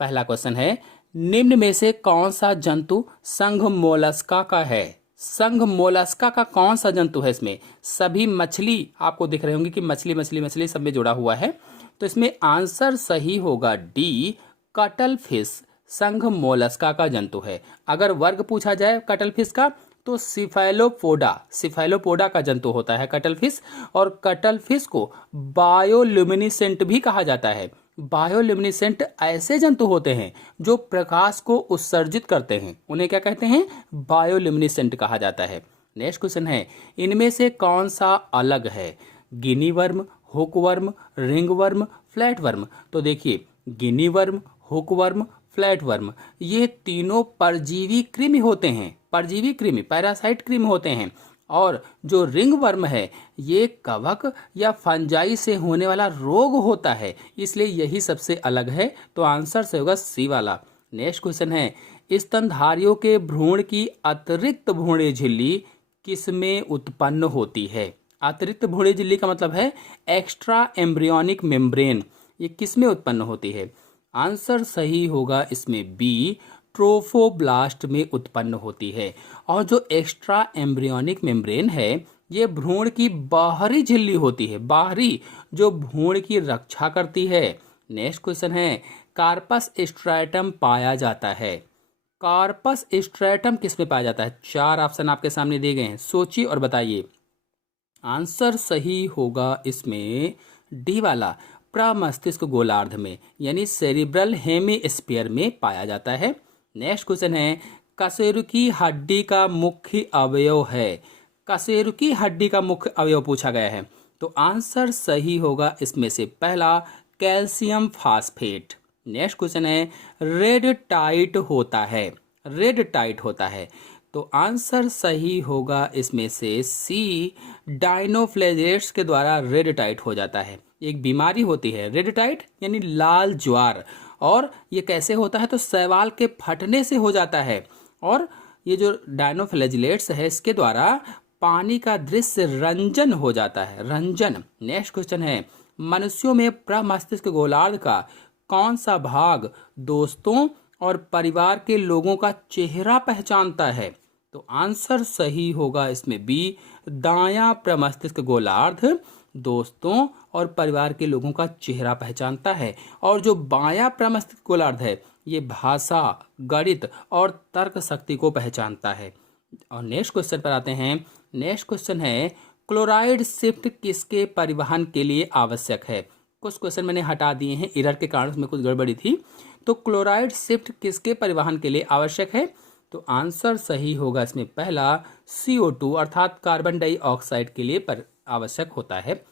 पहला क्वेश्चन है, निम्न में से कौन सा जंतु संघ मोलस्का का है? संघ मोलस्का का कौन सा जंतु है? इसमें सभी मछली आपको दिख रहे होंगे कि मछली मछली मछली सब में जुड़ा हुआ है, तो इसमें आंसर सही होगा डी, कटल फिश संघ मोलस्का का जंतु है। अगर वर्ग पूछा जाए कटल फिश का तो सिफेलोपोडा का जंतु होता है कटल फिश। और कटल फिश को बायोल्यूमिनिसेंट भी कहा जाता है। बायोल्यूमिनिसेंट ऐसे जंतु होते हैं जो प्रकाश को उत्सर्जित करते हैं, उन्हें क्या कहते हैं? बायोल्यूमिनिसेंट कहा जाता है। नेक्स्ट क्वेश्चन है, इनमें से कौन सा अलग है? Guinea worm, hook worm, ring worm, flat worm. तो देखिए, guinea worm, hook worm, flat worm, ये तीनों परजीवी कृमि होते हैं। परजीवी कृमि, पैरासाइट कृमि होते हैं। और जो रिंग वर्म है ये कवक या फंजाई से होने वाला रोग होता है, इसलिए यही सबसे अलग है। तो आंसर से होगा सी वाला। नेक्स्ट क्वेश्चन है, स्तनधारियों के भ्रूण की अतिरिक्त भ्रूणीय झिल्ली किसमें उत्पन्न होती है? अतिरिक्त भ्रूणीय झिल्ली का मतलब है एक्स्ट्रा एम्ब्रियोनिक मेम्ब्रेन। ये किसमें उत्पन्न होती है? आंसर सही होगा इसमें बी, ट्रोफोब्लास्ट में उत्पन्न होती है। और जो एक्स्ट्रा एम्ब्रियोनिक मेम्ब्रेन है ये भ्रूण की बाहरी झिल्ली होती है, बाहरी, जो भ्रूण की रक्षा करती है। नेक्स्ट क्वेश्चन है, कार्पस स्ट्रैटम पाया जाता है। कार्पस स्ट्रैटम किसमें पाया जाता है? 4 ऑप्शन आपके सामने दिए गए हैं, सोचिए और बताइए। आंसर सही होगा इसमें डी वाला, प्रमस्तिष्क गोलार्ध में, यानी सेरिब्रल हेमिस्फीयर में पाया जाता है। नेक्स्ट क्वेश्चन है, कशेरुकी हड्डी का मुख्य अवयव है। कशेरुकी हड्डी का मुख्य अवयव पूछा गया है, तो आंसर सही होगा इसमें से पहला, कैल्शियम फास्फेट। नेक्स्ट क्वेश्चन है, रेड टाइट होता है। रेड टाइट होता है, तो आंसर सही होगा इसमें से सी, डायनोफ्लेजेट्स के द्वारा रेड टाइट हो जाता है। एक बीमारी होती है रेड टाइट यानी लाल ज्वार, और ये कैसे होता है? तो शैवाल के फटने से हो जाता है। और ये जो डायनोफ्लेजिलेट्स है इसके द्वारा पानी का दृश्य रंजन हो जाता है, रंजन। नेक्स्ट क्वेश्चन है, मनुष्यों में प्रमस्तिष्क गोलार्ध का कौन सा भाग दोस्तों और परिवार के लोगों का चेहरा पहचानता है? तो आंसर सही होगा इसमें बी, दायां प्रमस्तिष्क गोलार्ध दोस्तों और परिवार के लोगों का चेहरा पहचानता है। और जो बायां प्रमस्तिष्क गोलार्ध है ये भाषा, गणित और तर्क शक्ति को पहचानता है। और नेक्स्ट क्वेश्चन पर आते हैं। नेक्स्ट क्वेश्चन है, क्लोराइड शिफ्ट किसके परिवहन के लिए आवश्यक है? कुछ क्वेश्चन मैंने हटा दिए हैं, एरर के कारण उसमें कुछ गड़बड़ी थी। तो क्लोराइड शिफ्ट किसके परिवहन के लिए आवश्यक है? तो आंसर सही होगा इसमें पहला, CO2 अर्थात कार्बन डाइऑक्साइड के लिए पर आवश्यक होता है।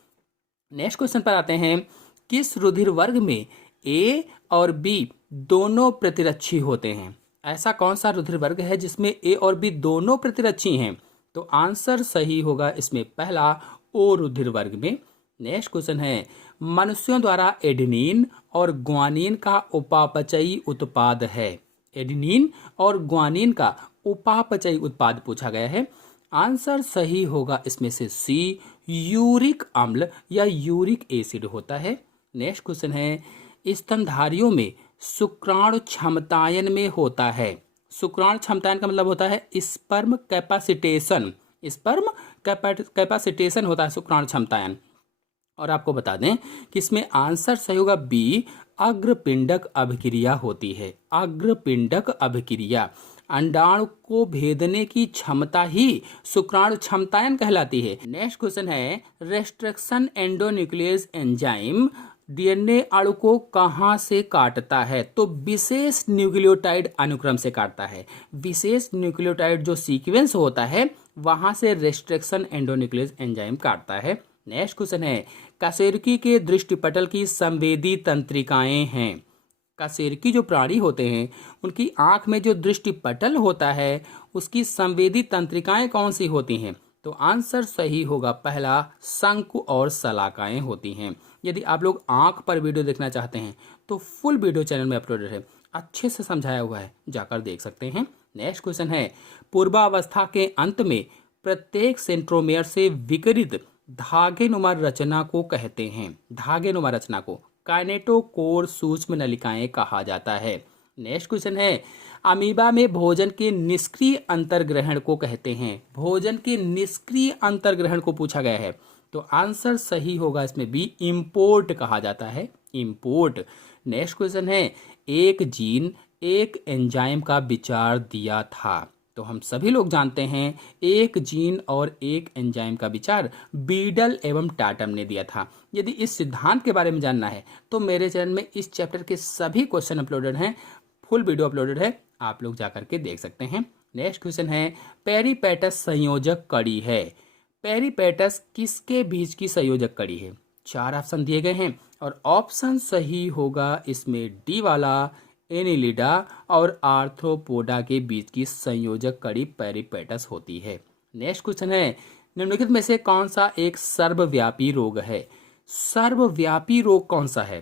नेक्स्ट क्वेश्चन पर आते हैं, किस रुधिर वर्ग में ए और बी दोनों प्रतिरक्षी होते हैं? ऐसा कौन सा रुधिर वर्ग है जिसमें ए और बी दोनों प्रतिरक्षी हैं? तो आंसर सही होगा इसमें पहला, ओ रुधिर वर्ग में। नेक्स्ट क्वेश्चन है, मनुष्यों द्वारा एडेनिन और ग्वानिन का उपापचयी उत्पाद है। एडेनिन और ग्वानिन का उपापचयी उत्पाद पूछा गया है। आंसर सही होगा इसमें से सी, यूरिक अम्ल या यूरिक एसिड होता है। नेक्स्ट क्वेश्चन है, स्तनधारियों में शुक्राणु क्षमतायन में होता है। शुक्राणु क्षमतायन का मतलब होता है स्पर्म कैपेसिटेशन। स्पर्म कैपेसिटेशन होता है शुक्राणु क्षमतायन। और आपको बता दें कि इसमें आंसर सही होगा बी, अग्रपिंडक अभिक्रिया होती है। अग्रपिंडक अभिक्रिया, अंडाणु को भेदने की क्षमता ही शुक्राणु क्षमतायन कहलाती है। नेक्स्ट क्वेश्चन है, रेस्ट्रिक्शन एंडोन्यूक्लियस एंजाइम DNA अणु को कहां से काटता है? तो विशेष न्यूक्लियोटाइड अनुक्रम से काटता है। विशेष न्यूक्लियोटाइड जो सीक्वेंस होता है वहां से रेस्ट्रिक्शन एंडोन्यूक्लियस एंजाइम काटता है। नेक्स्ट क्वेश्चन है, कशेरुकी के दृष्टिपटल की संवेदी तंत्रिकाएं हैं। कशेरुकी जो प्राणी होते हैं उनकी आंख में जो दृष्टिपटल होता है उसकी संवेदी तंत्रिकाएं कौन सी होती हैं? तो आंसर सही होगा पहला, शंकु और शलाकाएं होती हैं। यदि आप लोग आंख पर वीडियो देखना चाहते हैं तो फुल वीडियो चैनल में अपलोडेड है, अच्छे से समझाया हुआ है, जाकर देख सकते हैं। नेक्स्ट क्वेश्चन है, पूर्वावस्था के अंत में प्रत्येक सेंट्रोमेयर से विकिरित धागेनुमा रचना को कहते हैं। धागेनुमा रचना को काइनेटोकोर सूक्ष्म नलिकाएं कहा जाता है। नेक्स्ट क्वेश्चन है, अमीबा में भोजन के निष्क्रिय अंतर्ग्रहण को कहते हैं। भोजन के निष्क्रिय अंतर्ग्रहण को पूछा गया है, तो आंसर सही होगा इसमें बी, इम्पोर्ट कहा जाता है, इम्पोर्ट। नेक्स्ट क्वेश्चन है, एक जीन एक एंजाइम का विचार दिया था। तो हम सभी लोग जानते हैं एक जीन और एक एंजाइम का विचार बीडल एवं टाटम ने दिया था। यदि इस सिद्धांत के बारे में जानना है तो मेरे चैनल में इस चैप्टर के सभी क्वेश्चन अपलोडेड हैं, फुल वीडियो अपलोडेड है, आप लोग जाकर के देख सकते हैं। नेक्स्ट क्वेश्चन है, पेरीपेटस संयोजक कड़ी है। पेरीपेटस किसके बीच की संयोजक कड़ी है? 4 ऑप्शन दिए गए हैं और ऑप्शन सही होगा इसमें डी वाला, एनिलिडा और आर्थ्रोपोडा के बीच की संयोजक कड़ी पेरीपेटस होती है। नेक्स्ट क्वेश्चन है, निम्नलिखित में से कौन सा एक सर्वव्यापी रोग है? सर्वव्यापी रोग कौन सा है?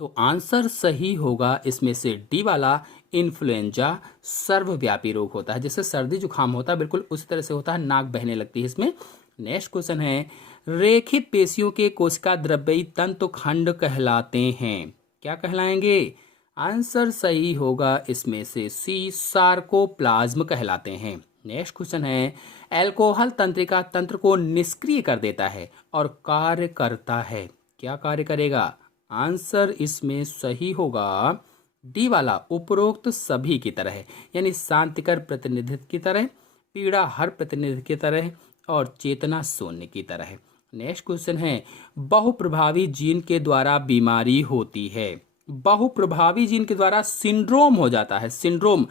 तो आंसर सही होगा इसमें से डी वाला, इन्फ्लुएंजा सर्वव्यापी रोग होता है। जैसे सर्दी जुकाम होता है बिल्कुल उसी तरह से होता है, नाक बहने लगती है इसमें। नेक्स्ट क्वेश्चन है, रेखित पेशियों के कोशिका द्रव्यी तंतु खंड कहलाते हैं। क्या कहलाएंगे? आंसर सही होगा इसमें से सी, सार्कोप्लाज्म कहलाते हैं। नेक्स्ट क्वेश्चन है, अल्कोहल तंत्रिका तंत्र को निष्क्रिय कर देता है और कार्य करता है। क्या कार्य करेगा? आंसर इसमें सही होगा डी वाला, उपरोक्त सभी की तरह, यानी शांतिकर प्रतिनिधित्व की तरह, पीड़ा हर प्रतिनिधित्व की तरह और चेतना शून्य की तरह। नेक्स्ट क्वेश्चन है, बहुप्रभावी जीन के द्वारा बीमारी होती है। बहुप्रभावी जीन के द्वारा सिंड्रोम हो जाता है, सिंड्रोम।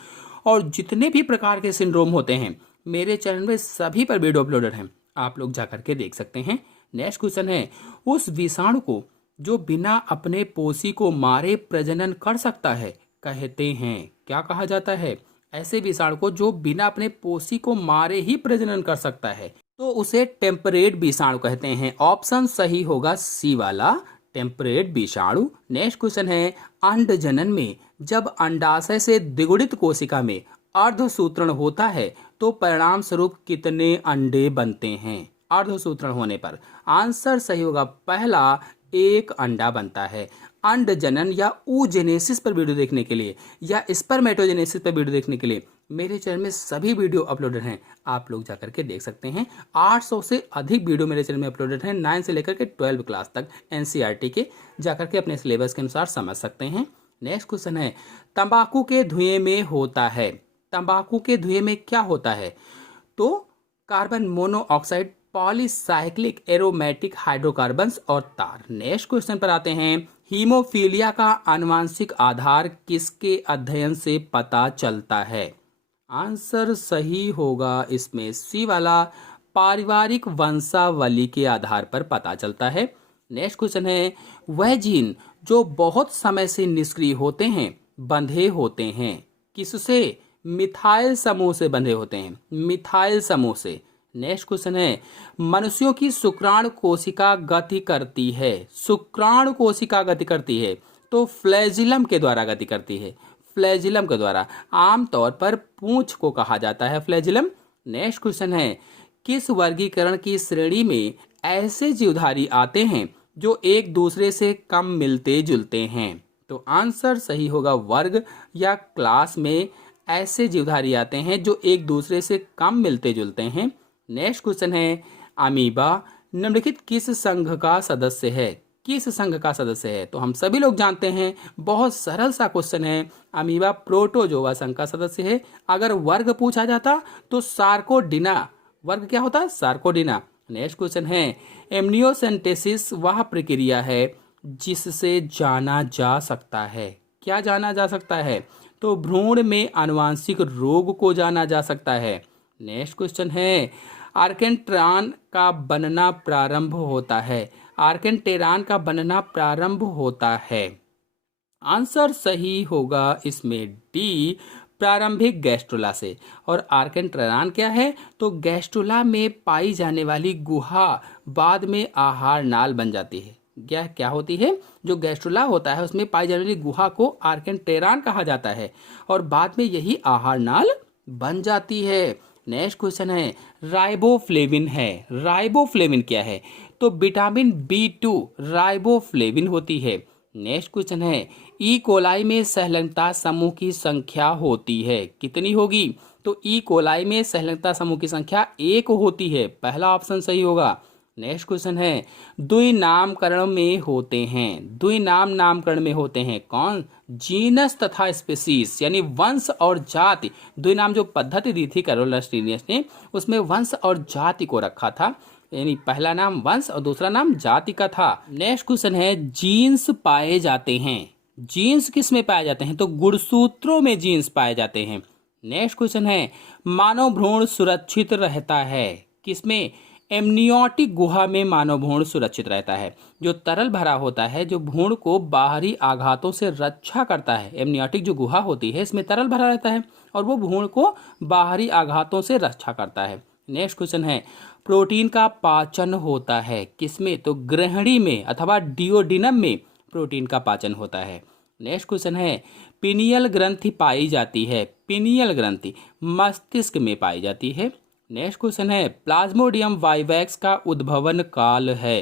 और जितने भी प्रकार के सिंड्रोम होते हैं मेरे चैनल में सभी पर वीडियो अपलोडेड हैं, आप लोग जाकर के देख सकते हैं। नेक्स्ट क्वेश्चन है, उस विषाणु को जो बिना अपने पोषी को मारे प्रजनन कर सकता है कहते हैं। क्या कहा जाता है? ऐसे विषाणु को जो बिना अपने पोषी को मारे ही प्रजनन कर सकता है तो उसे टेम्परेट विषाणु कहते हैं। ऑप्शन सही होगा सी वाला, टेम्परेट विषाणु। नेक्स्ट क्वेश्चन है, अंड जनन में जब अंडाशय से द्विगुणित कोशिका में अर्धसूत्रण होता है तो परिणाम स्वरूप कितने अंडे बनते हैं? अर्धसूत्रण होने पर आंसर सही होगा पहला, एक अंडा बनता है। अंड जनन या oogenesis पर वीडियो देखने के लिए या स्पर्मेटोजेनेसिस पर वीडियो देखने के लिए मेरे चैनल में सभी वीडियो अपलोडेड हैं, आप लोग जाकर के देख सकते हैं। 800 से अधिक वीडियो मेरे चैनल में अपलोडेड हैं, 9 से लेकर के 12 क्लास तक एनसीईआरटी के, जाकर के अपने सिलेबस के अनुसार समझ सकते हैं। नेक्स्ट क्वेश्चन है, तंबाकू के धुएं में होता है। तंबाकू के धुएं में क्या होता है? तो carbon monoxide, polycyclic aromatic hydrocarbons और तार। नेक्स्ट क्वेश्चन पर आते हैं, हीमोफीलिया का आनुवांशिक आधार किसके अध्ययन से पता चलता है? आंसर सही होगा इसमें सी वाला, पारिवारिक वंशावली के आधार पर पता चलता है। नेक्स्ट क्वेश्चन है, वह जीन जो बहुत समय से निष्क्रिय होते हैं बंधे होते हैं किससे? मिथाइल समूह से बंधे होते हैं, मिथाइल समूह से। नेक्स्ट क्वेश्चन है, मनुष्यों की शुक्राणु कोशिका गति करती है। शुक्राणु कोशिका गति करती है तो फ्लैजिलम के द्वारा गति करती है, फ्लैजिलम के द्वारा। आमतौर पर पूंछ को कहा जाता है फ्लैजिलम। नेक्स्ट क्वेश्चन है, किस वर्गीकरण की श्रेणी में ऐसे जीवधारी आते हैं जो एक दूसरे से कम मिलते जुलते हैं? तो आंसर सही होगा वर्ग या क्लास में ऐसे जीवधारी आते हैं जो एक दूसरे से कम मिलते जुलते हैं। नेक्स्ट क्वेश्चन है, अमीबा निम्नलिखित किस संघ का सदस्य है? किस संघ का सदस्य है? तो हम सभी लोग जानते हैं, बहुत सरल सा क्वेश्चन है, अमीबा प्रोटोजोआ संघ का सदस्य है। अगर वर्ग पूछा जाता तो सार्कोडिना, वर्ग क्या होता? सार्कोडिना। नेक्स्ट क्वेश्चन है, एमनियोसेंटेसिस वह प्रक्रिया है जिससे जाना जा सकता है। क्या जाना जा सकता है? तो भ्रूण में आनुवांशिक रोग को जाना जा सकता है। नेक्स्ट क्वेश्चन है, आर्केंटेरान का बनना प्रारंभ होता है। आर्केंटेरान का बनना प्रारंभ होता है। आंसर सही होगा इसमें डी, प्रारंभिक गैस्ट्रोला से। और आर्केंटेरान क्या है? तो गैस्ट्रोला में पाई जाने वाली गुहा बाद में आहार नाल बन जाती है। क्या होती है? जो गैस्ट्रोला होता है उसमें पाई जाने वाली गुहा को आर्केंटेरान कहा जाता है और बाद में यही आहार नाल बन जाती है। नेक्स्ट क्वेश्चन है, राइबोफ्लेविन है। राइबोफ्लेविन क्या है? तो विटामिन B2 राइबोफ्लेविन होती है। नेक्स्ट क्वेश्चन है, ई कोलाई में संलग्नता समूह की संख्या होती है, कितनी होगी? तो ई कोलाई में संलग्नता समूह की संख्या 1 होती है, पहला ऑप्शन सही होगा। नेक्स्ट क्वेश्चन है, द्विनामकरण में होते हैं, द्विनाम नामकरण में होते हैं कौन? जीनस तथा स्पीसीज, यानी वंश और जाति। द्विनाम जो पद्धति दी थी कैरोलस लिनियस ने, उसमें वंश और जाति को रखा था, यानी पहला नाम वंश और दूसरा नाम जाति का था। नेक्स्ट क्वेश्चन है, जीन्स पाए जाते हैं, जीन्स किस में पाए जाते हैं? तो गुणसूत्रों में जीन्स पाए जाते हैं। नेक्स्ट क्वेश्चन है, मानव भ्रूण सुरक्षित रहता है, किसमें? एमनियोटिक गुहा में मानव भ्रूण सुरक्षित रहता है। जो तरल भरा होता है, जो भ्रूण को बाहरी आघातों से रक्षा करता है, एमनियोटिक जो गुहा होती है इसमें तरल भरा रहता है और वो भ्रूण को बाहरी आघातों से रक्षा करता है। नेक्स्ट क्वेश्चन है, प्रोटीन का पाचन होता है किसमें? तो ग्रहणी में अथवा डिओडिनम में प्रोटीन का पाचन होता है। नेक्स्ट क्वेश्चन है, पिनियल ग्रंथि पाई जाती है, पिनियल ग्रंथि मस्तिष्क में पाई जाती है। नेक्स्ट क्वेश्चन है, प्लाज्मोडियम वाइवैक्स का उद्भवन काल है,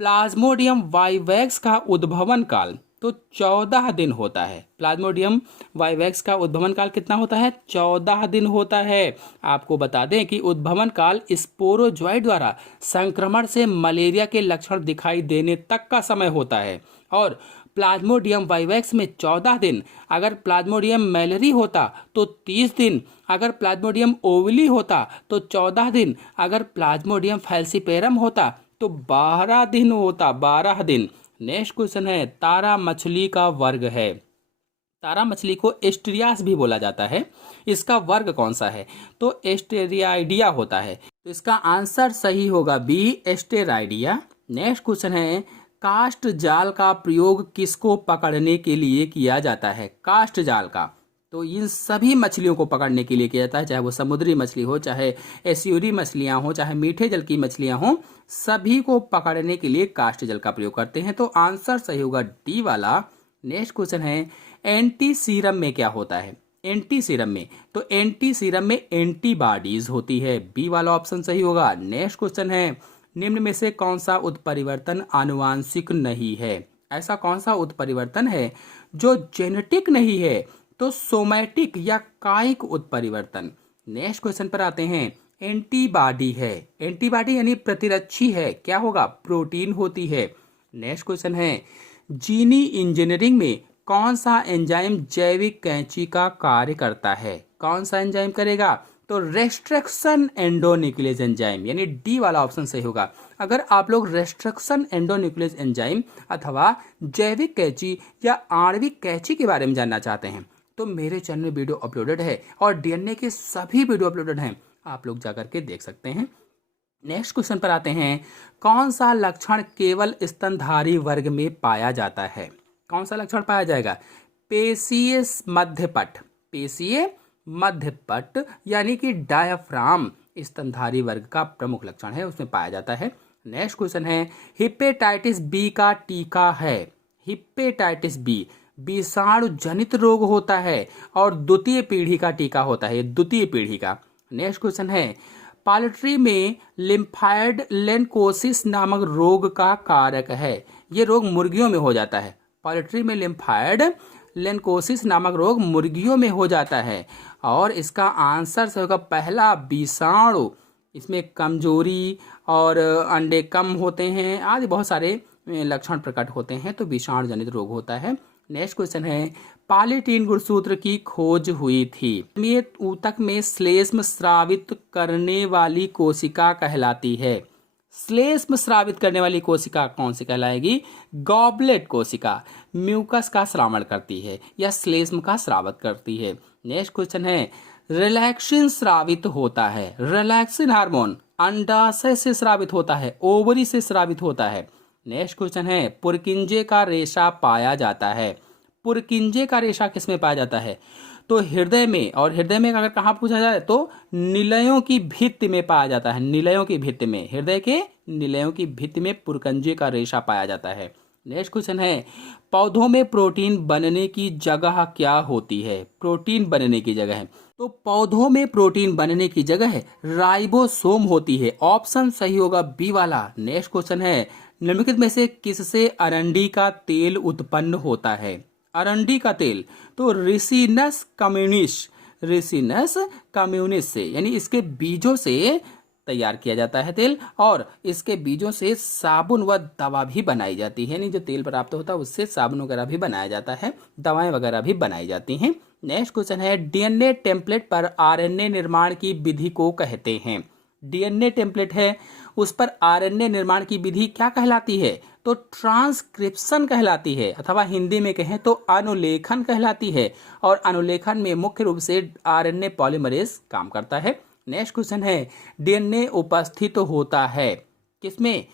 प्लाज्मोडियम वाइवैक्स का उद्भवन काल तो 14 दिन होता है। प्लाज्मोडियम वाइवैक्स का उद्भवन काल कितना होता है? 14 दिन होता है। आपको बता दें कि उद्भवन काल स्पोरोजोइड द्वारा संक्रमण से मलेरिया के लक्षण दिखाई देने तक का समय होता है और प्लाज्मोडियम वाइवैक्स में 14 दिन, अगर प्लाज्मोडियम मैलरी होता तो 30 दिन, अगर प्लाज्मोडियम ओवली होता तो 14 दिन, अगर प्लाज्मोडियम फैल्सीपेरम होता तो 12 दिन होता, 12 दिन। नेक्स्ट क्वेश्चन है, तारा मछली का वर्ग है, तारा मछली को एस्टेरियास भी बोला जाता है, इसका वर्ग कौन सा है? तो एस्टेरियाइडिया होता है, तो इसका आंसर सही होगा बी, एस्टेराइडिया। नेक्स्ट क्वेश्चन है, कास्ट जाल का प्रयोग किसको पकड़ने के लिए किया जाता है? कास्ट जाल का तो इन सभी मछलियों को पकड़ने के लिए किया जाता है, चाहे वो समुद्री मछली हो, चाहे एस्यूरी मछलियां हो, चाहे मीठे जल की मछलियां हो, सभी को पकड़ने के लिए कास्ट जल का प्रयोग करते हैं, तो आंसर सही होगा डी वाला। नेक्स्ट क्वेश्चन है, एंटी सीरम में क्या होता है? एंटी सीरम में तो एंटी सीरम में एंटीबॉडीज होती है, बी वाला ऑप्शन सही होगा। नेक्स्ट क्वेश्चन है, निम्न में से कौन सा उत्परिवर्तन आनुवांशिक नहीं है? ऐसा कौन सा उत्परिवर्तन है जो जेनेटिक नहीं है? तो सोमैटिक या कायिक उत्परिवर्तन। नेक्स्ट क्वेश्चन पर आते हैं, एंटीबॉडी है, एंटीबॉडी यानी प्रतिरक्षी है, क्या होगा? प्रोटीन होती है। नेक्स्ट क्वेश्चन है, जीनी इंजीनियरिंग में कौन सा एंजाइम जैविक कैंची का कार्य करता है? कौन सा एंजाइम करेगा? तो रेस्ट्रिक्शन एंडोन्यूक्लियस एंजाइम, यानी डी वाला ऑप्शन सही होगा। अगर आप लोग रेस्ट्रिक्शन एंडोन्यूक्लियस एंजाइम अथवा जैविक कैंची या आणविक कैंची के बारे में जानना चाहते हैं तो मेरे चैनल में वीडियो अपलोडेड है और डीएनए के सभी वीडियो अपलोडेड हैं, आप लोग जाकर के देख सकते हैं। नेक्स्ट क्वेश्चन पर आते हैं, कौन सा लक्षण केवल स्तनधारी वर्ग में पाया जाता है? कौन सा लक्षण पाया जाएगा? पेशीय मध्यपट, पेशीय मध्यपट यानी कि डायाफ्राम स्तनधारी वर्ग का प्रमुख लक्षण है, उसमें पाया जाता है। नेक्स्ट क्वेश्चन है, हेपेटाइटिस बी का टीका है, हेपेटाइटिस बी विषाणु जनित रोग होता है और द्वितीय पीढ़ी का टीका होता है, द्वितीय पीढ़ी का। नेक्स्ट क्वेश्चन है, पोल्ट्री में लिम्फाइड लेनकोसिस नामक रोग का कारक है, ये रोग मुर्गियों में हो जाता है, पोल्ट्री में लिम्फाइड लेनकोसिस नामक रोग मुर्गियों में हो जाता है और इसका आंसर से होगा पहला विषाणु। इसमें कमजोरी और अंडे कम होते हैं आदि बहुत सारे लक्षण प्रकट होते हैं, तो विषाणु जनित रोग होता है। नेक्स्ट क्वेश्चन है, पॉलीटीन गुणसूत्र की खोज हुई थी, ये ऊतक में श्लेष्म स्रावित करने वाली कोशिका कहलाती है। श्लेष्म स्रावित करने वाली कोशिका कौन सी कहलाएगी? गॉबलेट कोशिका म्यूकस का श्रावण करती है या श्लेष्म का स्रावित करती है। नेक्स्ट क्वेश्चन है, रिलैक्सिन स्रावित होता है, रिलैक्सिन हार्मोन अंडाशय से स्रावित होता है, ओवरी से स्रावित होता है। नेक्स्ट क्वेश्चन है, पुरकिंजे का रेशा पाया जाता है, पुरकिंजे का रेशा किसमें पाया जाता है? तो हृदय में, और हृदय में अगर कहाँ पूछा जाए तो निलयों की भित्ति में पाया जाता है, निलयों की भित्ति में, हृदय के निलयों की भित्ति में पुरकिंजे का रेशा पाया जाता है। नेक्स्ट क्वेश्चन है, पौधों में प्रोटीन बनने की जगह क्या होती है? प्रोटीन बनने की जगह है, तो पौधों में प्रोटीन बनने की जगह है राइबोसोम होती है। ऑप्शन सही होगा बी वाला। नेक्स्ट क्वेश्चन है, निम्नलिखित में से किससे अरंडी का तेल उत्पन्न होता है? अरंडी का तेल, तो रिसिनस कम्युनिस से, यानी इसके बीजों से तैयार किया जाता है तेल, और इसके बीजों से साबुन व दवा भी बनाई जाती है। यानी जो तेल प्राप्त होता है उससे साबुन वगैरह भी बनाया जाता है, दवाएं वगैरह भी बनाई जाती हैं। नेक्स्ट क्वेश्चन है, डीएनए टेम्पलेट पर आरएनए निर्माण की विधि को कहते हैं? डीएनए टेम्पलेट है, उस पर आरएनए निर्माण की विधि क्या कहलाती है? तो ट्रांसक्रिप्शन कहलाती है, अथवा हिंदी में कहें तो अनुलेखन कहलाती है। और अनुलेखन में मुख्य रूप से आरएनए पॉलीमरेज काम करता है। नेक्स्ट क्वेश्चन है, डीएनए उपस्थित होता है किसमें?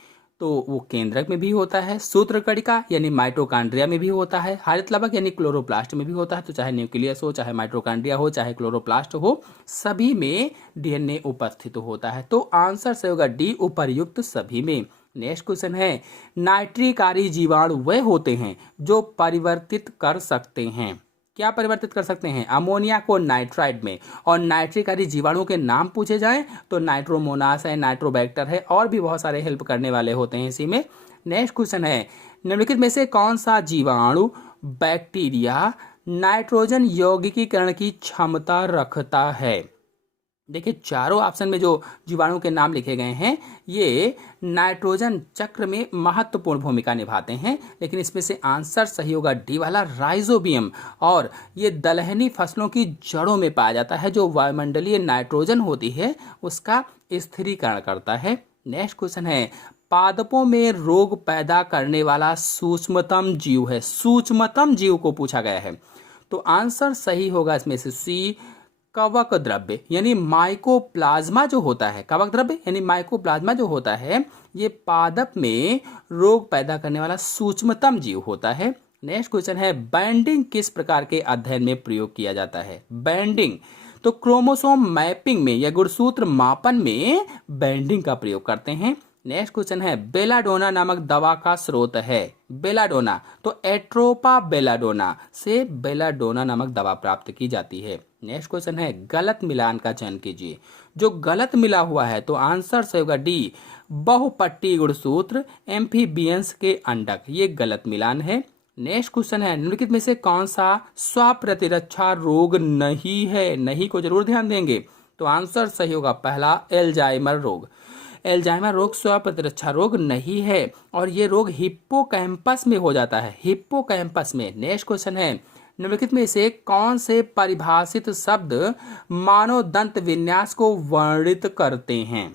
तो वो केंद्रक में भी होता है, सूत्रकणिका यानी माइटोकॉन्ड्रिया में भी होता है, हरित लवक यानी क्लोरोप्लास्ट में भी होता है। तो चाहे न्यूक्लियस हो, चाहे माइटोकॉन्ड्रिया हो, चाहे क्लोरोप्लास्ट हो, सभी में डीएनए उपस्थित होता है। तो आंसर से होगा डी, उपर्युक्त सभी में। नेक्स्ट क्वेश्चन है, नाइट्रिकारी जीवाणु वे होते हैं जो परिवर्तित कर सकते हैं। क्या परिवर्तित कर सकते हैं? अमोनिया को नाइट्राइड में। और नाइट्रिकारी जीवाणुओं के नाम पूछे जाएं तो नाइट्रोमोनास है, नाइट्रोबैक्टर है, और भी बहुत सारे हेल्प करने वाले होते हैं इसी में। नेक्स्ट क्वेश्चन है, निम्नलिखित में से कौन सा जीवाणु बैक्टीरिया नाइट्रोजन यौगिकीकरण की क्षमता रखता है? देखिए, चारों ऑप्शन में जो जीवाणु के नाम लिखे गए हैं ये नाइट्रोजन चक्र में महत्वपूर्ण भूमिका निभाते हैं, लेकिन इसमें से आंसर सही होगा डी वाला, राइजोबियम। और ये दलहनी फसलों की जड़ों में पाया जाता है, जो वायुमंडलीय नाइट्रोजन होती है उसका स्थिरीकरण करता है। नेक्स्ट क्वेश्चन है, पादपों में रोग पैदा करने वाला सूक्ष्मतम जीव है? सूक्ष्मतम जीव को पूछा गया है, तो आंसर सही होगा इसमें से सी, कवक द्रव्य यानी माइकोप्लाज्मा जो होता है। कवक द्रव्य यानी माइकोप्लाज्मा जो होता है, ये पादप में रोग पैदा करने वाला सूक्ष्मतम जीव होता है। नेक्स्ट क्वेश्चन है, बैंडिंग किस प्रकार के अध्ययन में प्रयोग किया जाता है? बैंडिंग, तो क्रोमोसोम मैपिंग में या गुणसूत्र मापन में बैंडिंग का प्रयोग करते हैं। नेक्स्ट क्वेश्चन है, बेलाडोना नामक दवा का स्रोत है? बेलाडोना, तो एट्रोपा बेलाडोना से बेलाडोना नामक दवा प्राप्त की जाती है। नेक्स्ट क्वेश्चन है, गलत मिलान का चयन कीजिए। जो गलत मिला हुआ है तो आंसर से होगा डी, बहुपट्टी गुणसूत्र एम्फीबियंस के अंडक, ये गलत मिलान है। नेक्स्ट क्वेश्चन है, निम्नलिखित में से कौन सा स्वप्रतिरक्षा रोग नहीं है? नहीं को जरूर ध्यान देंगे, तो आंसर सही होगा पहला, एल्जाइमर रोग। एल्जाइमर रोग स्वप्रतिरक्षा रोग नहीं है, और ये रोग हिप्पोकैम्पस में हो जाता है, हिप्पोकैम्पस में। नेक्स्ट क्वेश्चन है, निम्नलिखित में से कौन से परिभाषित शब्द मानव दंत विन्यास को वर्णित करते हैं?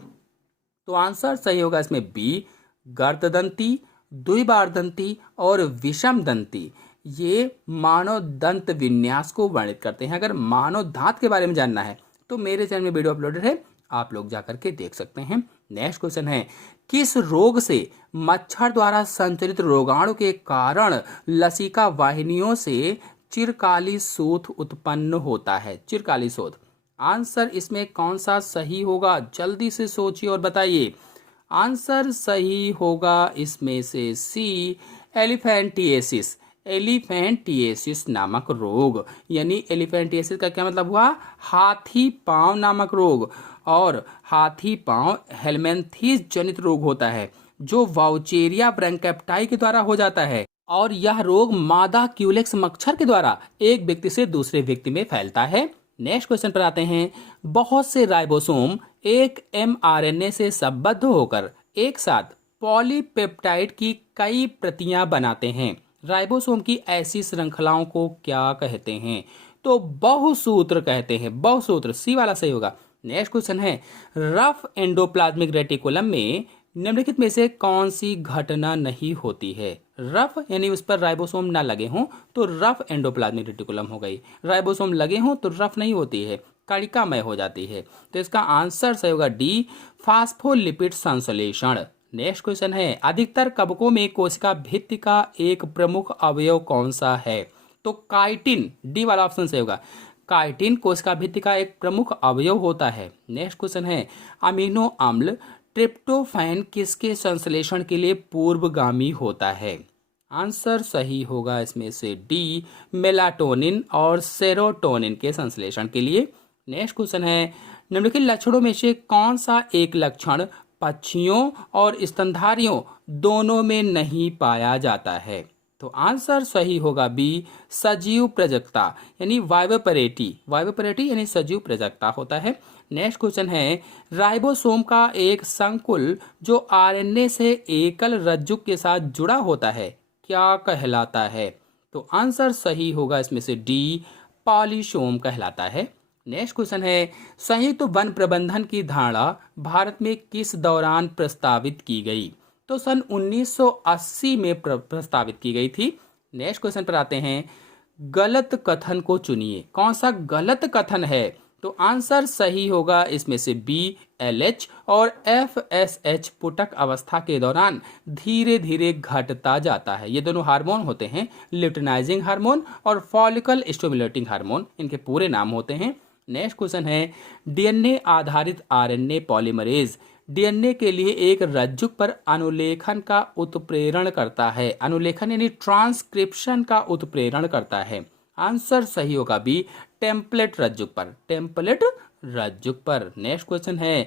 तो आंसर सही होगा इसमें बी, गर्तदंती, द्विबार दंती और विषम दंती, ये मानव दंत विन्यास को वर्णित करते हैं। अगर मानव दांत के बारे में जानना है तो मेरे चैनल में वीडियो अपलोडेड है, आप लोग जाकर के देख सकते हैं। नेक्स्ट क्वेश्चन है, किस रोग से मच्छर द्वारा संचरित रोगाणु के कारण लसिका वाहिनियों से चिरकाली शोथ उत्पन्न होता है? चिरकाली शोथ, आंसर इसमें कौन सा सही होगा? जल्दी से सोचिए और बताइए। आंसर सही होगा इसमें से सी, एलिफेंटिएसिस। एलिफेंटिएसिस नामक रोग, यानी एलिफेंटिएसिस का क्या मतलब हुआ? हाथी पांव नामक रोग। और हाथी पांव हेलमेंथीस जनित रोग होता है, जो वाउचेरिया ब्रैंकेप्टाई के द्वारा हो जाता है, और यह रोग मादा क्यूलेक्स मच्छर के द्वारा एक व्यक्ति से दूसरे व्यक्ति में फैलता है। नेक्स्ट क्वेश्चन पर आते हैं, बहुत से राइबोसोम एक एमआरएनए से संबद्ध होकर एक साथ पॉलीपेप्टाइड की कई प्रतियां बनाते हैं। राइबोसोम की ऐसी श्रृंखलाओं को क्या कहते हैं? तो बहुसूत्र कहते हैं, बहुसूत्र, सी वाला सही होगा। नेक्स्ट क्वेश्चन है, रफ एंडोप्लाज्मिक रेटिकुलम में निम्नलिखित में से कौन सी घटना नहीं होती है? रफ यानी उस पर राइबोसोम ना लगे हों तो रफ एंडोप्लाज्मिक रेटिकुलम हो गई, राइबोसोम लगे हों तो रफ नहीं होती है, कणिकामय हो जाती है। तो इसका आंसर सही होगा डी, फास्फोलिपिड संश्लेषण। नेक्स्ट क्वेश्चन है, अधिकतर कवकों में कोशिका भित्ति का एक प्रमुख अवयव कौन सा है? तो काइटिन, डी वाला ऑप्शन सही होगा। काइटिन कोशिका भित्ति का एक प्रमुख अवयव होता है। नेक्स्ट क्वेश्चन है, अमीनो अम्ल ट्रिप्टोफैन किसके संश्लेषण के लिए पूर्वगामी होता है? आंसर सही होगा इसमें से डी, मेलाटोनिन और सेरोटोनिन के संश्लेषण के लिए। नेक्स्ट क्वेश्चन है, निम्नलिखित लक्षणों में से कौन सा एक लक्षण पक्षियों और स्तनधारियों दोनों में नहीं पाया जाता है? तो आंसर सही होगा बी, सजीव प्रजक्ता यानी वाइविपरिटी यानी सजीव प्रजक्ता होता है। नेक्स्ट क्वेश्चन है, राइबोसोम का एक संकुल जो आरएनए से एकल रज्जुक के साथ जुड़ा होता है क्या कहलाता है? तो आंसर सही होगा इसमें से डी, पॉलीसोम कहलाता है। नेक्स्ट क्वेश्चन है, संयुक्त वन प्रबंधन की धारणा भारत में किस दौरान प्रस्तावित की गई? तो सन 1980 में प्रस्तावित की गई थी। नेक्स्ट क्वेश्चन पर आते हैं, गलत कथन को चुनिए। कौन सा गलत कथन है? तो आंसर सही होगा इसमें से बी, एलएच और एफएसएच पुटक अवस्था के दौरान धीरे धीरे घटता जाता है। ये दोनों हार्मोन होते हैं ल्यूटिनाइजिंग हार्मोन और फॉलिकल स्टिमुलेटिंग हार्मोन, इनके पूरे नाम होते हैं। नेक्स्ट क्वेश्चन है, डीएनए आधारित आरएनए पॉलीमरेज डीएनए के लिए एक रज्जुक पर अनुलेखन का उत्प्रेरण करता है। अनुलेखन यानी ट्रांसक्रिप्शन का उत्प्रेरण करता है। आंसर सही होगा बी, टेम्पलेट रज्जुक पर। नेक्स्ट क्वेश्चन है,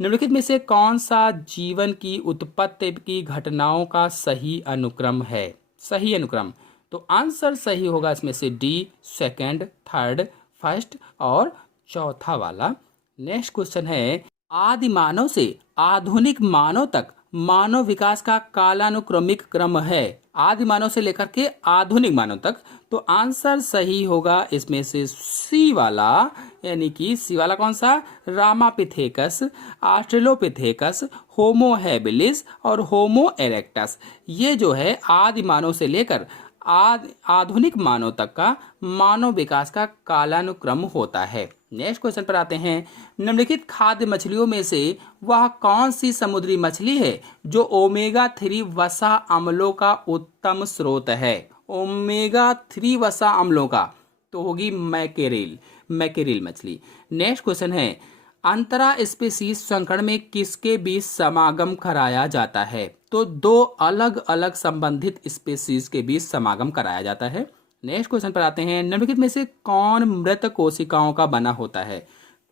निम्नलिखित में से कौन सा जीवन की उत्पत्ति की घटनाओं का सही अनुक्रम है? सही अनुक्रम, तो आंसर सही होगा इसमें से डी, सेकंड, थर्ड, फर्स्ट और चौथा वाला। नेक्स्ट क्वेश्चन है, आदि मानव से आधुनिक मानव तक मानव विकास का कालानुक्रमिक क्रम है। आदि मानव से लेकर के आधुनिक मानव तक, तो आंसर सही होगा इसमें से सी वाला, यानी कि सी वाला कौन सा? रामापिथेकस, ऑस्ट्रेलोपिथेकस, होमो हैबिलिस और होमो इरेक्टस। ये जो है आदि मानव से लेकर आधुनिक मानव तक का मानव विकास का कालानुक्रम होता है। नेक्स्ट क्वेश्चन पर आते हैं, निम्नलिखित खाद्य मछलियों में से वह कौन सी समुद्री मछली है जो ओमेगा 3 वसा अम्लों का उत्तम स्रोत है? ओमेगा 3 वसा अम्लों का, तो होगी मैकेरेल मछली। नेक्स्ट क्वेश्चन है, अंतरा स्पीसीज संकरण में किसके बीच समागम कराया जाता है? तो दो अलग अलग संबंधित स्पीसीज के बीच समागम कराया जाता है। नेक्स्ट क्वेश्चन पर आते हैं, निम्नलिखित में से कौन मृत कोशिकाओं का बना होता है?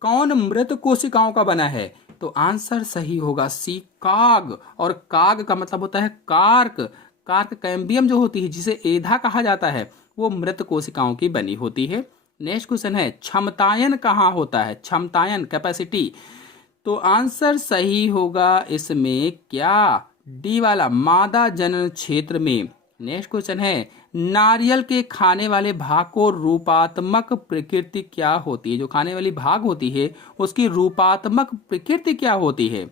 कौन मृत कोशिकाओं का बना है? तो आंसर सही होगा सी, काग। और काग का मतलब होता है कार्क कैम्बियम जो होती है, जिसे एधा कहा जाता है, वो मृत कोशिकाओं की बनी होती है। नेक्स्ट क्वेश्चन है, क्षमतायन कहाँ होता है? क्षमतायन, कैपेसिटी, तो आंसर सही होगा इसमें क्या? डी वाला, मादा जनन क्षेत्र में। नेक्स्ट क्वेश्चन है, नारियल के खाने वाले भाग को रूपात्मक प्रकृति क्या होती है? जो खाने वाली भाग होती है उसकी रूपात्मक प्रकृति क्या होती है?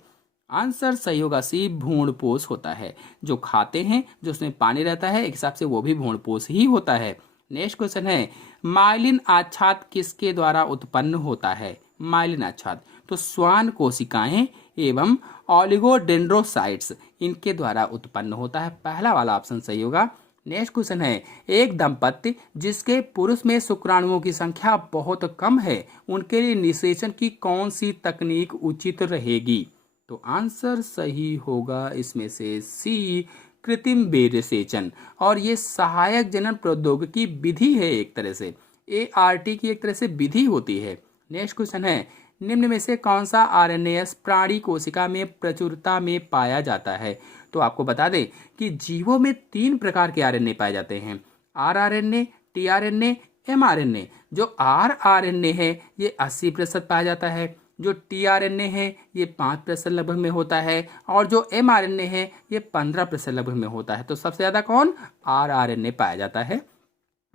आंसर सही होगा सी, भ्रूणपोष होता है। जो खाते हैं, जो उसमें पानी रहता है, एक हिसाब से वो भी भ्रूणपोष ही होता है। नेक्स्ट क्वेश्चन है, माइलिन आच्छाद किसके द्वारा उत्पन्न होता है? माइलिन आच्छाद, तो श्वान कोशिकाएं एवं ऑलिगोडेंड्रोसाइट्स, इनके द्वारा उत्पन्न होता है। पहला वाला ऑप्शन सही होगा। नेक्स्ट क्वेश्चन है, एक दंपत्ति जिसके पुरुष में शुक्राणुओं की संख्या बहुत कम है, उनके लिए निषेचन की कौन सी तकनीक उचित रहेगी? तो आंसर सही होगा इसमें से सी, कृत्रिम विसेचन। और ये सहायक जनन प्रौद्योगिकी विधि है, एक तरह से ART की एक तरह से विधि होती है। नेक्स्ट क्वेश्चन है, निम्न में से कौन सा RNAs प्राणी कोशिका में प्रचुरता में पाया जाता है? तो आपको बता दें कि जीवों में 3 प्रकार के RNA पाए जाते हैं, rRNA, tRNA, mRNA। जो rRNA है ये 80% पाया जाता है, जो tRNA है ये 5% लगभग में होता है, और जो mRNA है ये 15% लगभग में होता है। तो सबसे ज्यादा कौन? rRNA पाया जाता है।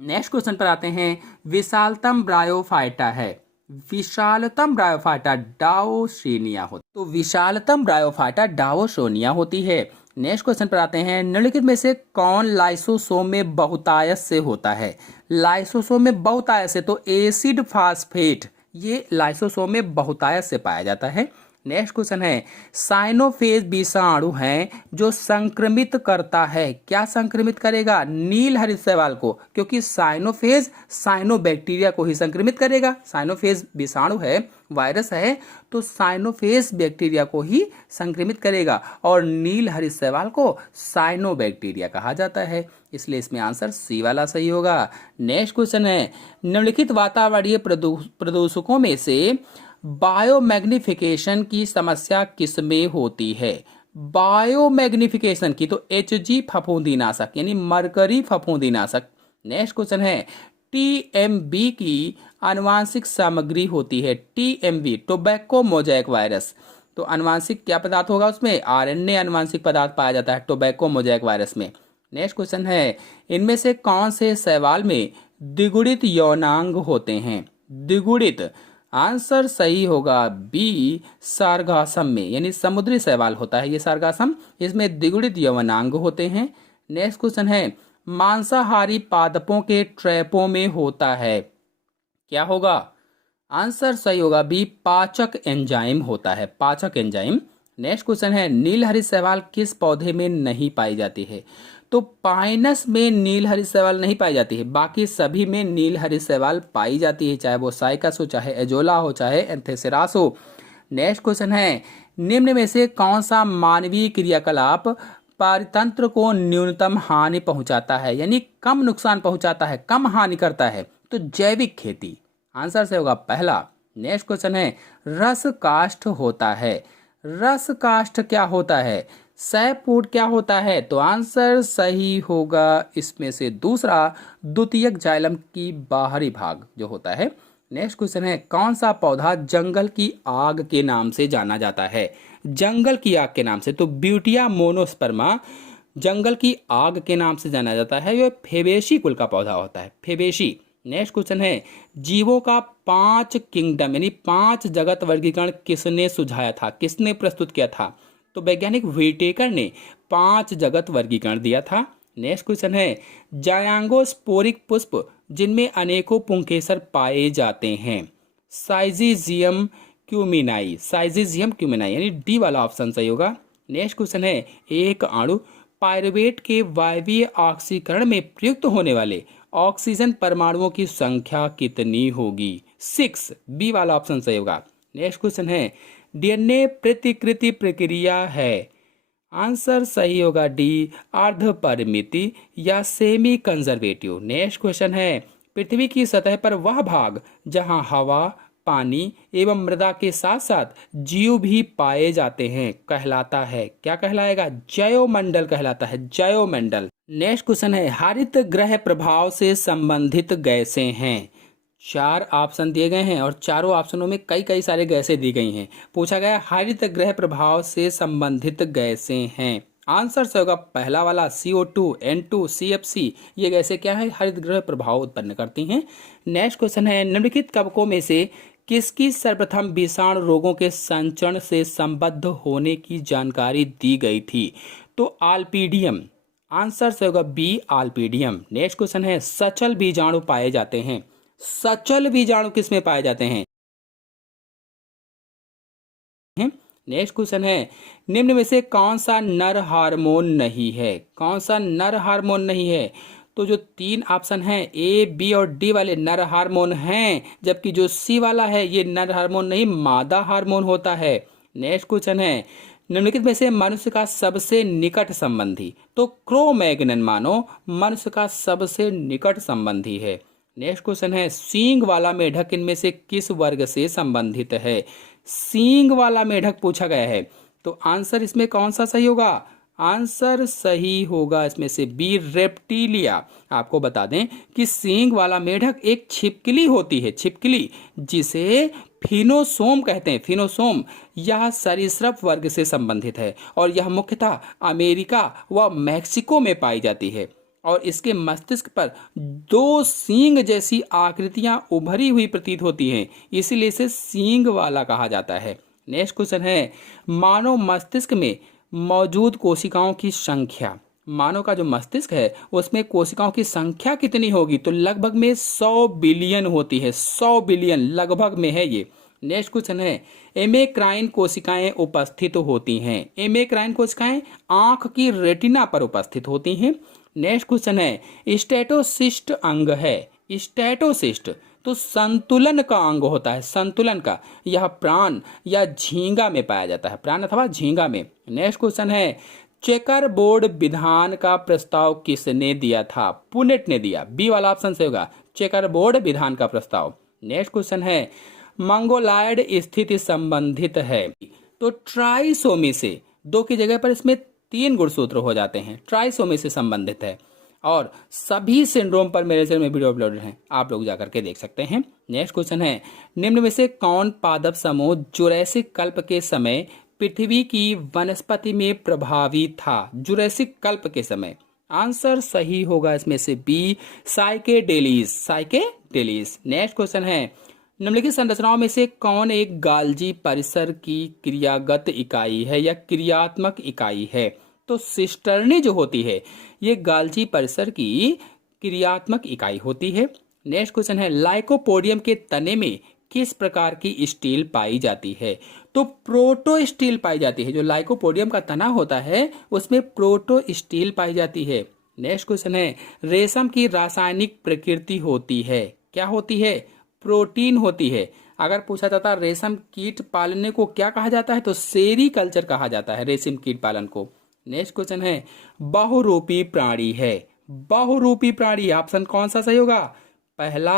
नेक्स्ट क्वेश्चन पर आते हैं, विशालतम ब्रायोफाइटा है। विशालतम ब्रायोफाइटा डाओशेनिया होती, तो विशालतम ब्रायोफाइटा डाओशेनिया होती है। नेक्स्ट क्वेश्चन पर आते हैं, निम्नलिखित में से कौन लाइसोसोम में बहुतायत से होता है? लाइसोसोम में बहुतायत से, तो एसिड फास्फेट ये लाइसोसोम में बहुतायत से पाया जाता है। नेक्स्ट क्वेश्चन है, साइनोफेज विषाणु है जो संक्रमित करता है। क्या संक्रमित करेगा? नील हरित शैवाल को, क्योंकि साइनोफेज साइनोबैक्टीरिया को ही संक्रमित करेगा। साइनोफेज विषाणु है, वायरस है, तो साइनोफेज बैक्टीरिया को ही संक्रमित करेगा और नील हरित शैवाल को साइनोबैक्टीरिया कहा जाता है। इसलिए इसमें आंसर सी वाला सही होगा। नेक्स्ट क्वेश्चन है, निम्नलिखित वातावरणीय प्रदूषकों में से बायोमैग्निफिकेशन की समस्या किसमें होती है? बायोमैग्निफिकेशन की तो Hg फफूंदीनाशक यानी मरकरी फफूंदीनाशक। नेक्स्ट क्वेश्चन है, टीएमबी की आनुवांशिक सामग्री होती है। टीएमबी टोबैको मोजैक वायरस, तो आनुवांशिक क्या पदार्थ होगा उसमें? आरएनए आनुवांशिक पदार्थ पाया जाता है टोबैको मोजैक वायरस में। नेक्स्ट क्वेश्चन है, इनमें से कौन से शैवाल में द्विगुणित यौनांग होते हैं? द्विगुणित, आंसर सही होगा बी, सारगासम में, यानी समुद्री शैवाल होता है ये सारगासम, इसमें द्विगुणित यौनांग होते हैं। नेक्स्ट क्वेश्चन है, मांसाहारी पादपों के ट्रैपों में होता है, क्या होगा? आंसर सही होगा बी, पाचक एंजाइम होता है, पाचक एंजाइम। नेक्स्ट क्वेश्चन है, नील हरित शैवाल किस पौधे में नहीं पाई जाती है? तो पाइनस में नील हरित शैवाल नहीं पाई जाती है, बाकी सभी में नील हरित शैवाल पाई जाती है, चाहे वो साइकस हो, चाहे एजोला हो, चाहे एंथेसेरास हो। नेक्स्ट क्वेश्चन है, निम्न में से कौन सा मानवीय क्रियाकलाप पारितंत्र को न्यूनतम हानि पहुंचाता है, यानी कम नुकसान पहुंचाता है, कम हानि करता है? तो जैविक खेती, आंसर से होगा पहला। नेक्स्ट क्वेश्चन है, रस काष्ठ होता है। रस काष्ठ क्या होता है? सैपवुड क्या होता है? तो आंसर सही होगा इसमें से दूसरा, द्वितीयक जाइलम की बाहरी भाग जो होता है। नेक्स्ट क्वेश्चन है, कौन सा पौधा जंगल की आग के नाम से जाना जाता है? जंगल की आग के नाम से, तो ब्यूटिया मोनोस्पर्मा जंगल की आग के नाम से जाना जाता है। यह फेबेशी कुल का पौधा होता है, फेबेशी। नेक्स्ट क्वेश्चन है, जीवों का 5 किंगडम यानी 5 जगत वर्गीकरण किसने सुझाया था, किसने प्रस्तुत किया था? तो वैज्ञानिक व्हिटेकर ने 5 जगत वर्गीकरण दिया था। नेक्स्ट क्वेश्चन है, जायांगोस्पोरिक पुष्प जिनमें अनेकों पुंकेसर पाए जाते हैं, साइजिजियम क्यूमिनाई, साइजिजियम क्यूमिनाई, यानी डी वाला ऑप्शन सही होगा। नेक्स्ट क्वेश्चन है, एक अणु पायरुवेट के वायवीय ऑक्सीकरण में प्रयुक्त होने वाले ऑक्सीजन परमाणुओं की संख्या कितनी होगी? 6, बी वाला ऑप्शन सही होगा। नेक्स्ट क्वेश्चन है, डीएनए प्रतिकृति प्रक्रिया है, आंसर सही होगा डी, अर्ध परिमिति या सेमी कंजर्वेटिव। नेक्स्ट क्वेश्चन है, पृथ्वी की सतह पर वह भाग जहां हवा, पानी एवं मृदा के साथ साथ जीव भी पाए जाते हैं कहलाता है, क्या कहलाएगा? जैवमंडल कहलाता है, जैवमंडल। नेक्स्ट क्वेश्चन है, हरित गृह प्रभाव से संबंधित गैसें हैं। 4 ऑप्शन दिए गए हैं और चारों ऑप्शनों में कई कई सारे गैसें दी गई हैं। पूछा गया हरित गृह प्रभाव से संबंधित गैसें हैं, आंसर से होगा पहला वाला CO2, N2, CFC। ये गैसें क्या है? हरित गृह प्रभाव उत्पन्न करती हैं। नेक्स्ट क्वेश्चन है, निम्नलिखित कवकों में से किसकी सर्वप्रथम विषाणु रोगों के संचरण से संबद्ध होने की जानकारी दी गई थी? तो आल्पीडियम, आंसर से होगा बी, आल्पीडियम। नेक्स्ट क्वेश्चन है, सचल बीजाणु पाए जाते हैं। सचल बीजाणु किसमें पाए जाते हैं? नेक्स्ट क्वेश्चन है, निम्न में से कौन सा नर हार्मोन नहीं है? कौन सा नर हार्मोन नहीं है? तो जो 3 ऑप्शन हैं ए, बी और डी वाले नर हार्मोन हैं, जबकि जो सी वाला है ये नर हार्मोन नहीं, मादा हार्मोन होता है। नेक्स्ट क्वेश्चन है, निम्नलिखित में से मनुष्य का सबसे निकट संबंधी, तो क्रो-मैग्नन मानव मनुष्य का सबसे निकट संबंधी है। नेक्स्ट क्वेश्चन है, सींग वाला मेढक इनमें से किस वर्ग से संबंधित है? सींग वाला मेढक पूछा गया है, तो आंसर इसमें कौन सा सही होगा? आंसर सही होगा इसमें से बी, रेप्टिलिया। आपको बता दें कि सींग वाला मेढक एक छिपकली होती है, छिपकली, जिसे फिनोसोम कहते हैं, फिनोसोम। यह सरीसृप वर्ग से संबंधित है और यह मुख्यतः अमेरिका व मैक्सिको में पाई जाती है और इसके मस्तिष्क पर 2 सींग जैसी आकृतियां उभरी हुई प्रतीत होती हैं, इसीलिए इसे सींग वाला कहा जाता है। नेक्स्ट क्वेश्चन है, मानव मस्तिष्क में मौजूद कोशिकाओं की संख्या, मानव का जो मस्तिष्क है उसमें कोशिकाओं की संख्या कितनी होगी? तो लगभग में 100 बिलियन होती है, 100 बिलियन लगभग में है ये। नेक्स्ट क्वेश्चन है एमेक्राइन कोशिकाएं उपस्थित होती हैं। एमेक्राइन कोशिकाएं आंख की रेटिना पर उपस्थित होती हैं। नेक्स्ट क्वेश्चन है स्टेटोसिस्ट अंग है। स्टेटोसिस्ट तो संतुलन का अंग होता है, संतुलन का। यह प्राण या झींगा में पाया जाता है, प्राण अथवा झींगा में। नेक्स्ट क्वेश्चन है चेकर बोर्ड विधान का प्रस्ताव किसने दिया था? पुनेट ने दिया। बी वाला ऑप्शन से होगा, चेकर बोर्ड विधान का प्रस्ताव। नेक्स्ट क्वेश्चन है मंगोलायड स्थिति संबंधित है। तो ट्राइसोमी से, दो की जगह पर इसमें 3 गुणसूत्र हो जाते हैं, ट्राइसोमी से संबंधित है। और सभी सिंड्रोम पर मेरे चैनल में वीडियो अपलोडेड हैं, आप लोग जाकर के देख सकते हैं। नेक्स्ट क्वेश्चन है निम्न में से कौन पादप समूह जुरैसिक कल्प के समय पृथ्वी की वनस्पति में प्रभावी था? जुरैसिक कल्प के समय। आंसर सही होगा इसमें से बी, साइकेडेलीज, साइकेडेलीज। नेक्स्ट क्वेश्चन है निम्नलिखित संरचनाओं में से कौन एक गाल्जी परिसर की क्रियागत इकाई है या क्रियात्मक इकाई है? तो सिस्टर्नी जो होती है ये गाल्जी परिसर की क्रियात्मक इकाई होती है। नेक्स्ट क्वेश्चन है लाइकोपोडियम के तने में किस प्रकार की स्टील पाई जाती है? तो प्रोटो स्टील पाई जाती है। जो लाइकोपोडियम का तना होता है उसमें प्रोटो स्टील पाई जाती है। नेक्स्ट क्वेश्चन है रेशम की रासायनिक प्रकृति होती है, क्या होती है? प्रोटीन होती है। अगर पूछा जाता रेशम कीट पालने को क्या कहा जाता है? तो सेरीकल्चर कहा जाता है रेशम कीट पालन को। नेक्स्ट क्वेश्चन है बहुरूपी प्राणी है। बहुरूपी प्राणी ऑप्शन कौन सा सही होगा? पहला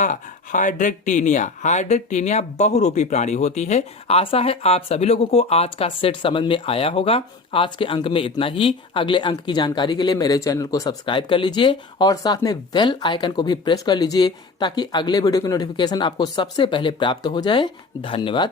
हाइड्रेक्टिनिया। हाइड्रेक्टिनिया बहुरूपी प्राणी होती है। आशा है आप सभी लोगों को आज का सेट समझ में आया होगा। आज के अंक में इतना ही। अगले अंक की जानकारी के लिए मेरे चैनल को सब्सक्राइब कर लीजिए और साथ में बेल आइकन को भी प्रेस कर लीजिए ताकि अगले वीडियो की नोटिफिकेशन आपको सबसे पहले प्राप्त हो जाए। धन्यवाद।